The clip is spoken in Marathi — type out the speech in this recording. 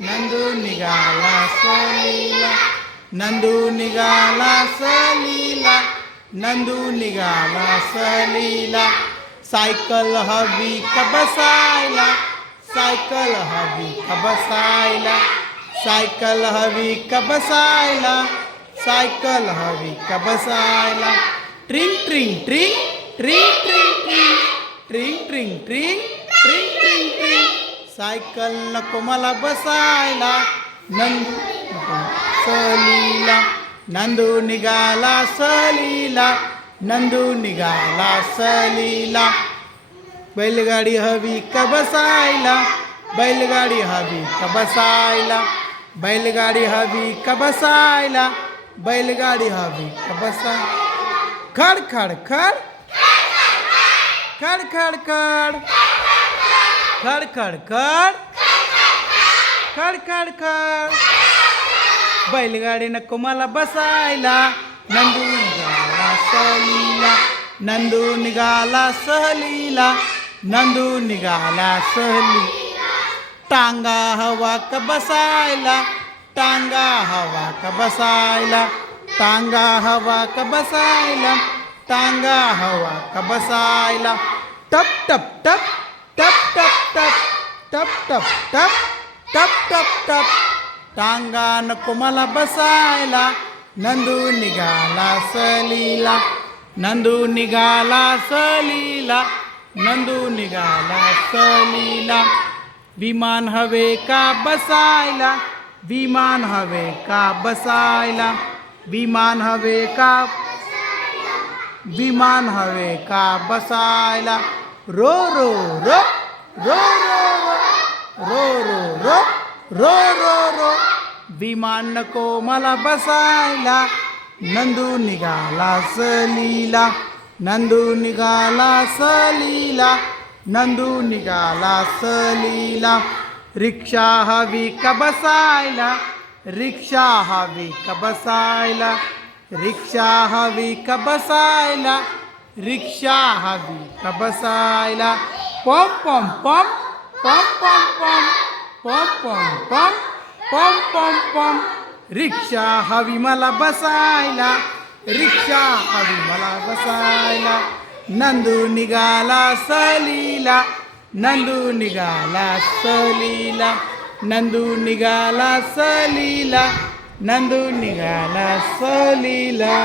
नंदू निघाला सलीला नंदू निघाला सलीला नंदू निघाला सलीला सायकल हवी का बसायला सायकल हवी का बसायला सायकल हवी का बसायला सायकल हवी का बसायला ट्रिंग ट्रिंग ट्रिंग ट्रिंग ट्रिंग ट्रिंग ट्रिंग ट्रिंग ट्रिंग ट्रिंग ट्रिंग ट्रिंग सायकल नको मला बसायला नंदू सलीला. नंदू निघाला सलीला. नंदू निघाला सलीला. बैलगाडी हवी का बसायला? बैलगाडी हवी का बसायला? बैलगाडी हवी का बसायला? बैलगाडी हवी का बसा खड खड खड. खड खड खड. खड खड खड. खड खड खड. बैलगाडी नको मला बसायला. नंदून गाला सहलीला. नंदू निघाला सहलीला. नंदू निघाला सहली. टांगा हवा का बसायला? टांगा हवा का बसायला? टांगा हवा का बसायला? टांगा हवा का बसायला? टप टप टप. टप टप टप टप टप टप टप टप टप. टांगा नको मला बसायला नंदू निघाला सलीला नंदू निघाला सलीला नंदू निघाला सलीला. विमान हवे का बसायला विमान हवे का बसायला विमान हवे का विमान हवे का बसायला. रो रो रो रो रो रो रो रो रो रो विमान नको मला बसायला नंदू निघाला सलीला नंदू निघाला सलीला नंदू निघाला सलीला रिक्षा हवी का बसायला रिक्षा हवी का बसायला रिक्षा हवी का बसायला रिक्षा हवी का बसायला पम पम पम पम पम पम पम पम पम पम पम पम रिक्षा हवी मला बसायला रिक्षा हवी मला बसायला नंदू निघाला सलीला नंदू निघाला सलीला नंदू निघाला सलीला नंदू निघाला सलीला